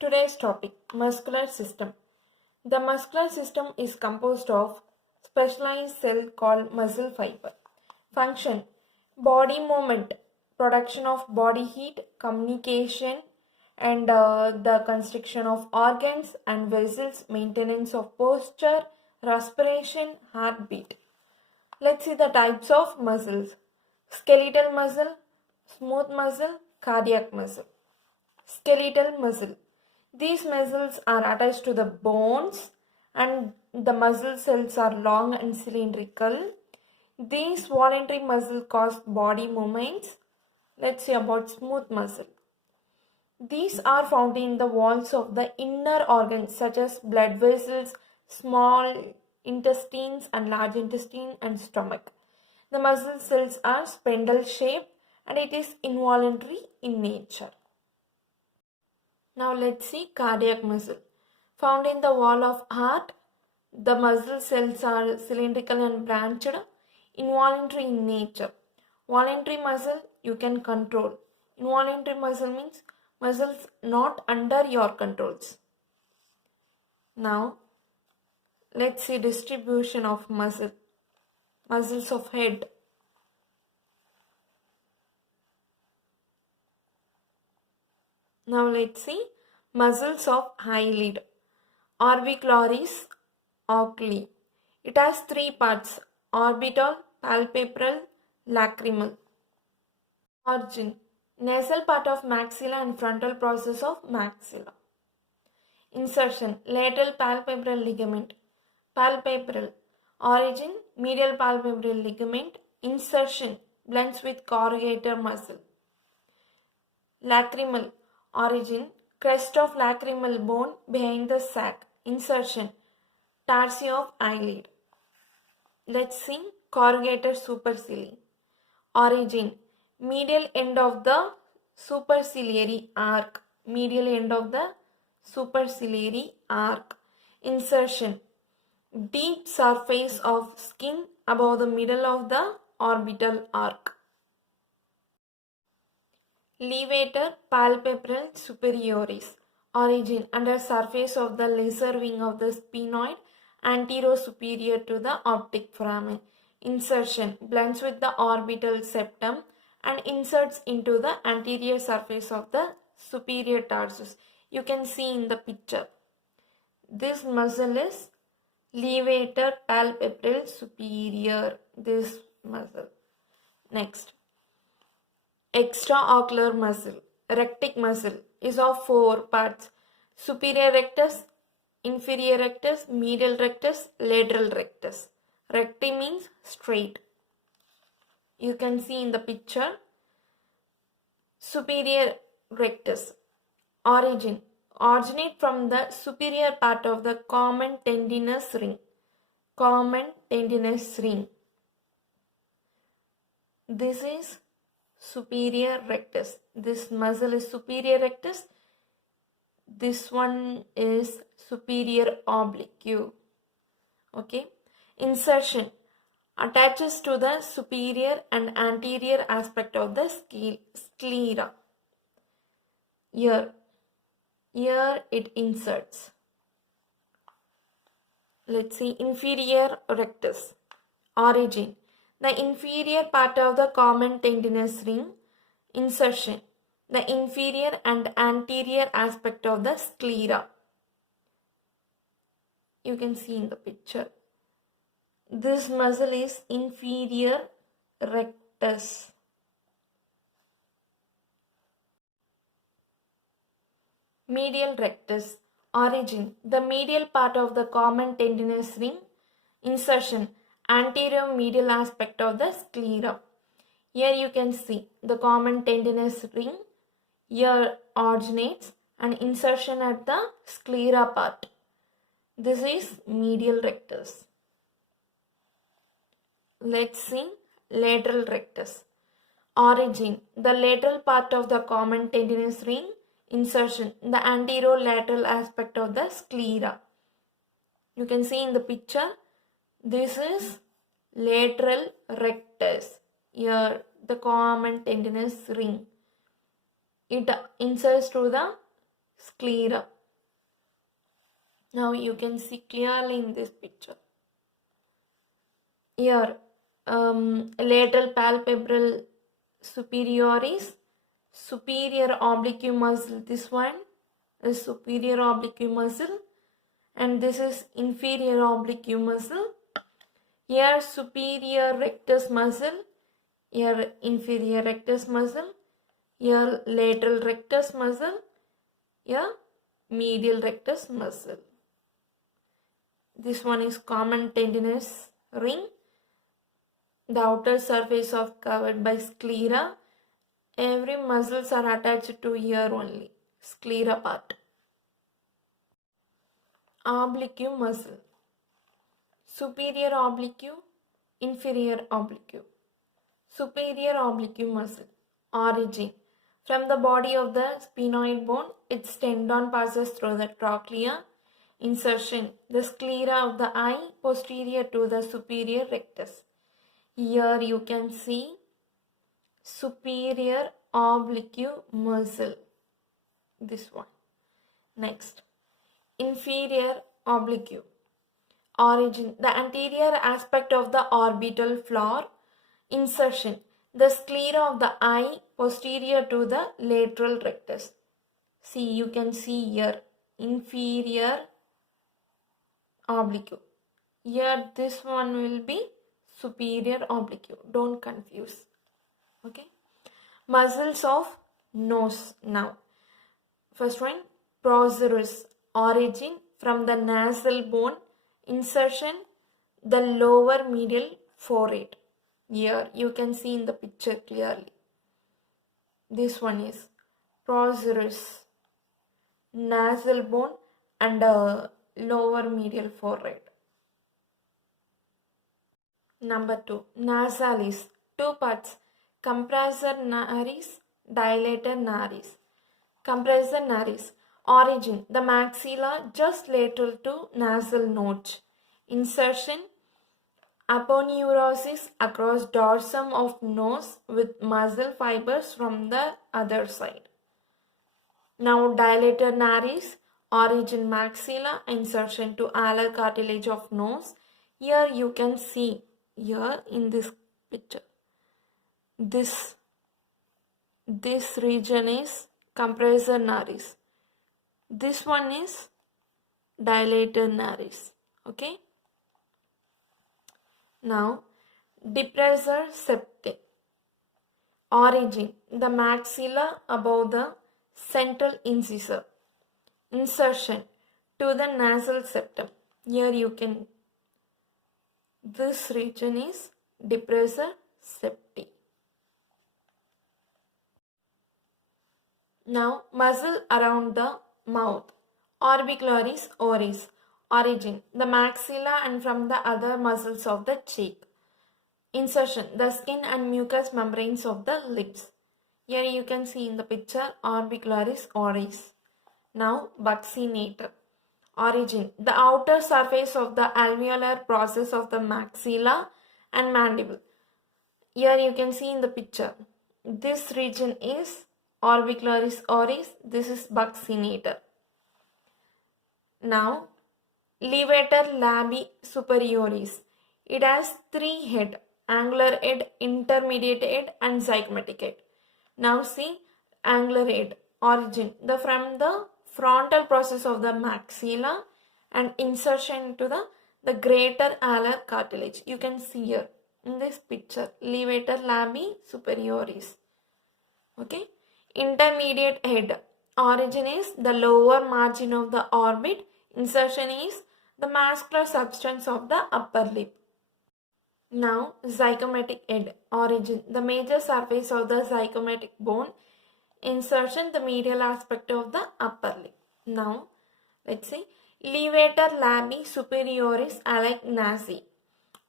Today's topic, muscular system. The muscular system is composed of specialized cell called muscle fiber. Function, body movement, production of body heat, communication, and the constriction of organs and vessels, maintenance of posture, respiration, heartbeat. Let's see the types of muscles. Skeletal muscle, smooth muscle, cardiac muscle. Skeletal muscle. These muscles are attached to the bones and the muscle cells are long and cylindrical. These voluntary muscles cause body movements. Let's see about smooth muscle. These are found in the walls of the inner organs such as blood vessels, small intestines and large intestine and stomach. The muscle cells are spindle shaped and it is involuntary in nature. Now let's see cardiac muscle. Found in the wall of heart, the muscle cells are cylindrical and branched, involuntary in nature. Voluntary muscle you can control. Involuntary muscle means muscles not under your controls. Now let's see distribution of muscle. Muscles of head. Now let's see muscles of eyelid. Orbicularis oculi. It has three parts: orbital, palpebral, lacrimal. Origin. Nasal part of maxilla and frontal process of maxilla. Insertion. Lateral palpebral ligament. Palpebral. Origin. Medial palpebral ligament. Insertion. Blends with corrugator muscle. Lacrimal. Origin. Crest of lacrimal bone behind the sac. Insertion. Tarsi of eyelid. Let's see corrugator supercilii. Origin. Medial end of the superciliary arc. Medial end of the superciliary arc. Insertion. Deep surface of skin above the middle of the orbital arc. Levator palpebral superioris. Origin under surface of the lesser wing of the sphenoid, anterior superior to the optic foramen. Insertion blends with the orbital septum and inserts into the anterior surface of the superior tarsus. You can see in the picture. This muscle is levator palpebral superior. This muscle. Next. Extraocular muscle, rectic muscle, is of four parts: superior rectus, inferior rectus, medial rectus, lateral rectus. Recti means straight. You can see in the picture. Superior rectus. Origin. Originate from the superior part of the common tendinous ring. Common tendinous ring. This is superior rectus. This muscle is superior rectus. This one is superior oblique. Okay. Insertion attaches to the superior and anterior aspect of the sclera. Here it inserts. Let's see inferior rectus. Origin. The inferior part of the common tendinous ring. Insertion. The inferior and anterior aspect of the sclera. You can see in the picture. This muscle is inferior rectus. Medial rectus. Origin. The medial part of the common tendinous ring. Insertion. Anterior medial aspect of the sclera. Here you can see the common tendinous ring. Here originates and insertion at the sclera part. This is medial rectus. Let's see lateral rectus. Origin. The lateral part of the common tendinous ring. Insertion. The anterolateral aspect of the sclera. You can see in the picture. This is lateral rectus. Here the common tendinous ring. It inserts to the sclera. Now you can see clearly in this picture. Here, lateral palpebral superioris, superior oblique muscle. This one is superior oblique muscle, and this is inferior oblique muscle. Here, superior rectus muscle. Here, inferior rectus muscle. Here, lateral rectus muscle. Here, medial rectus muscle. This one is common tendinous ring. The outer surface of covered by sclera. Every muscles are attached to here only, sclera part. Oblique muscle. Superior oblique, inferior oblique. Superior oblique muscle. Origin. From the body of the sphenoid bone, its tendon passes through the trochlea. Insertion. The sclera of the eye posterior to the superior rectus. Here you can see superior oblique muscle. This one. Next. Inferior oblique. Origin. The anterior aspect of the orbital floor. Insertion. The sclera of the eye posterior to the lateral rectus. See, you can see here inferior oblique. Here this one will be superior oblique. Don't confuse. Okay. Muscles of nose now. First one, procerus. Origin from the nasal bone. Insertion, the lower medial forehead. Here you can see in the picture clearly. This one is procerus, nasal bone and lower medial forehead. Number 2, nasalis. Two parts, compressor nares, dilator nares. Compressor nares. Origin, the maxilla just lateral to nasal notch. Insertion, aponeurosis across dorsum of nose with muscle fibers from the other side. Now dilator nares, origin maxilla, insertion to alar cartilage of nose. Here you can see, here in this picture, this region is compressor nares. This one is dilator nares. Okay. Now, depressor septae. Origin, the maxilla above the central incisor. Insertion to the nasal septum. Here you can, this region is depressor septae. Now, muscle around the mouth. Orbicularis oris. Origin, the maxilla and from the other muscles of the cheek. Insertion, the skin and mucous membranes of the lips. Here you can see in the picture orbicularis oris. Now, buccinator. Origin, the outer surface of the alveolar process of the maxilla and mandible. Here you can see in the picture, this region is orbicularis oris, this is buccinator. Now, levator labii superioris. It has 3 heads, angular head, intermediate head and zygomatic head. Now see, angular head. Origin, from the frontal process of the maxilla and insertion into the greater alar cartilage. You can see here in this picture, levator labii superioris. Okay. Intermediate head. Origin is the lower margin of the orbit. Insertion is the muscular substance of the upper lip. Now, zygomatic head. Origin, the major surface of the zygomatic bone. Insertion, the medial aspect of the upper lip. Now, let's see. Levator labii superioris alec nasi.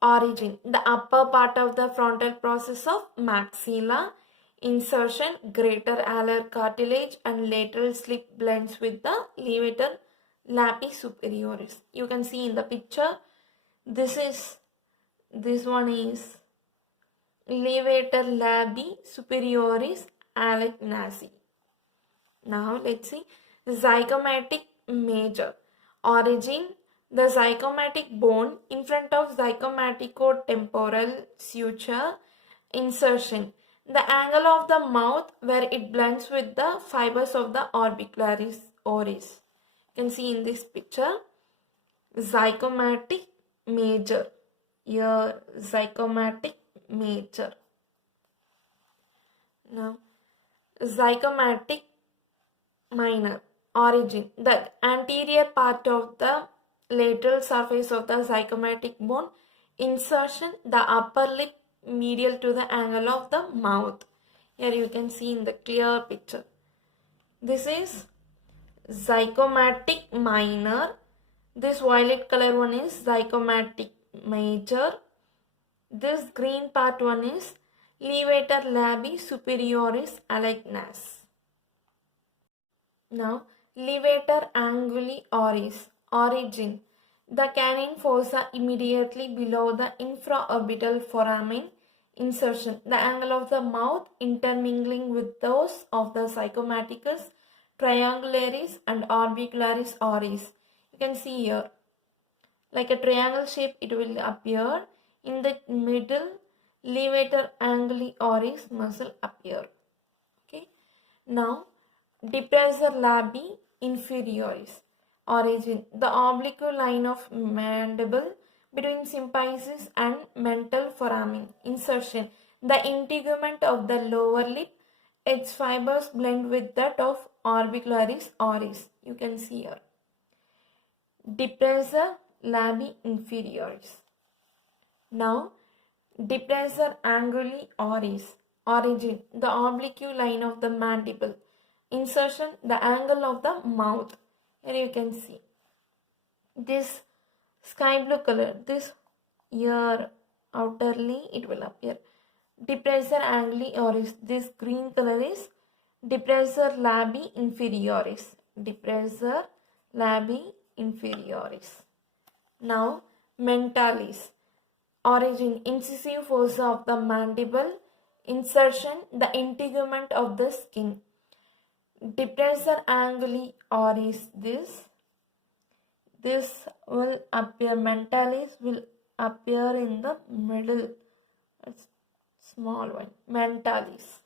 Origin, the upper part of the frontal process of maxilla. Insertion, greater alar cartilage and lateral slip blends with the levator labii superioris. You can see in the picture, this one is levator labii superioris alec nasi. Now let's see, Zygomatic major. Origin, the zygomatic bone in front of zygomaticotemporal suture. Insertion, the angle of the mouth where it blends with the fibers of the orbicularis oris. You can see in this picture, zygomatic major. Here, zygomatic major. Now, zygomatic minor. Origin, the anterior part of the lateral surface of the zygomatic bone. Insertion, the upper lip medial to the angle of the mouth. Here you can see in the clear picture. This is zygomatic minor. This violet color one is zygomatic major. This green part one is levator labii superioris alignas. Now, levator anguli oris. Origin, the canine fossa immediately below the infraorbital foramen. Insertion, the angle of the mouth intermingling with those of the zygomaticus triangularis and orbicularis oris. You can see here, like a triangle shape it will appear. In the middle, levator anguli oris muscle appear. Okay. Now, depressor labii inferioris. Origin, the oblique line of mandible between symphysis and mental foramen. Insertion, the integument of the lower lip, its fibers blend with that of orbicularis oris. You can see here. Depressor labii inferioris. Now, depressor anguli oris. Origin, the oblique line of the mandible. Insertion, the angle of the mouth. Here you can see this sky blue color, this here outerly it will appear. Depressor anguli oris. This green color is depressor labii inferioris. Depressor labii inferioris. Now, mentalis. Origin, incisive fossa of the mandible. Insertion, the integument of the skin. Depressor anguli oris. This will appear, mentalis will appear in the middle. It's small one, mentalis.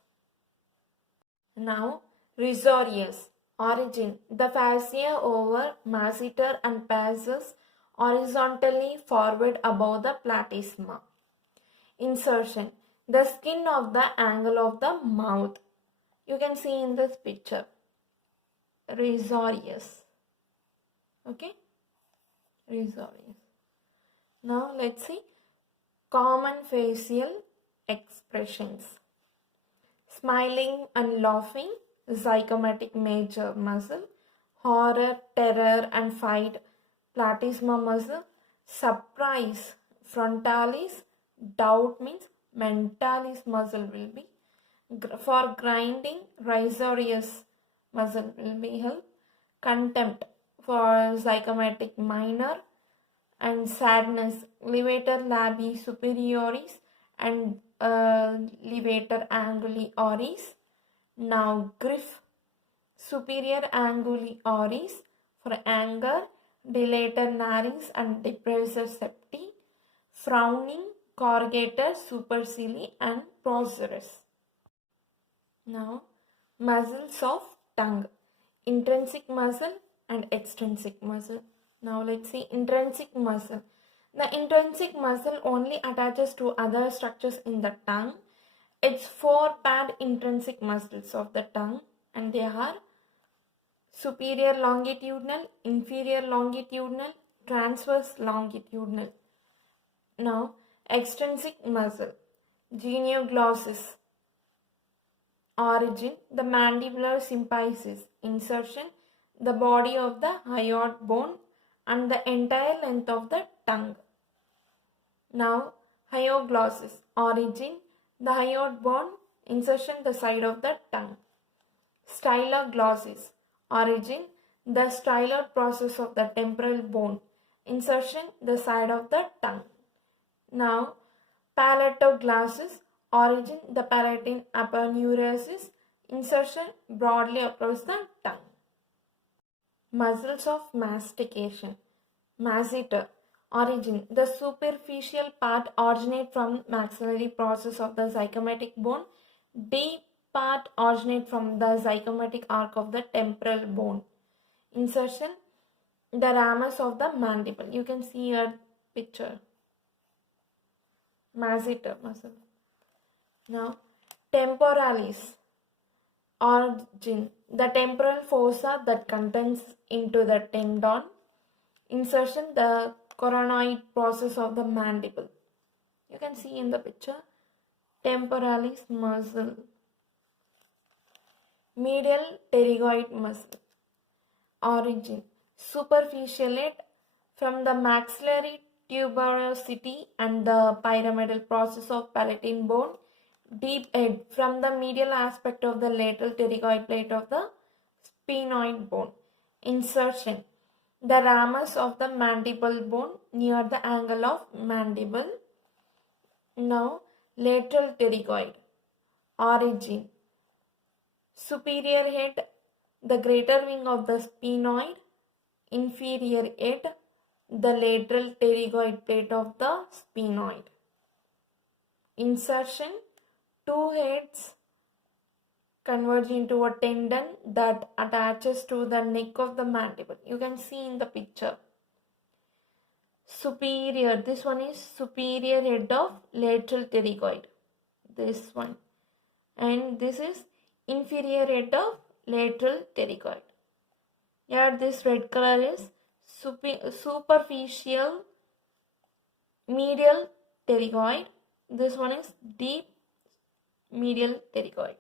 Now, risorius. Origin, the fascia over masseter and passes horizontally forward above the platysma. Insertion, the skin of the angle of the mouth. You can see in this picture, risorius. Okay, risorius. Now let's see common facial expressions. Smiling and laughing, zygomatic major muscle. Horror, terror and fight, platysma muscle. Surprise, frontalis. Doubt means mentalis muscle will be. For grinding, risorius muscle will be held. Contempt for zygomatic minor. And sadness, levator labii superioris and levator anguli oris. Now grief, superior anguli oris. For anger, dilator nares and depressor septi. Frowning, corrugator supercilii and procerus. Now, muscles of tongue, intrinsic muscle and extrinsic muscle. Now let's see intrinsic muscle. The intrinsic muscle only attaches to other structures in the tongue. It's 4 paired intrinsic muscles of the tongue, and they are superior longitudinal, inferior longitudinal, transverse longitudinal. Now, extrinsic muscle, genioglossus. Origin, the mandibular symphysis. Insertion, the body of the hyoid bone and the entire length of the tongue. Now, hyoglossus. Origin, the hyoid bone. Insertion, the side of the tongue. Styloglossus. Origin, the styloid process of the temporal bone. Insertion, the side of the tongue. Now, palatoglossus. Origin, the palatine aponeurosis. Insertion, broadly across the tongue. Muscles of mastication. Masseter. Origin. The superficial part originate from maxillary process of the zygomatic bone. Deep part originate from the zygomatic arc of the temporal bone. Insertion. The ramus of the mandible. You can see your picture. Masseter muscle. Now, temporalis. Origin. The temporal fossa that contains into the tendon. Insertion. The coronoid process of the mandible. You can see in the picture. Temporalis muscle. Medial pterygoid muscle. Origin. Superficialate from the maxillary tuberosity and the pyramidal process of palatine bone. Deep head from the medial aspect of the lateral pterygoid plate of the sphenoid bone. Insertion. The ramus of the mandible bone near the angle of mandible. Now, lateral pterygoid. Origin. Superior head, the greater wing of the sphenoid. Inferior head, the lateral pterygoid plate of the sphenoid. Insertion. Two heads converge into a tendon that attaches to the neck of the mandible. You can see in the picture. Superior, this one is superior head of lateral pterygoid. This one. And this is inferior head of lateral pterygoid. Here this red color is superficial medial pterygoid. This one is deep medial pterygoid.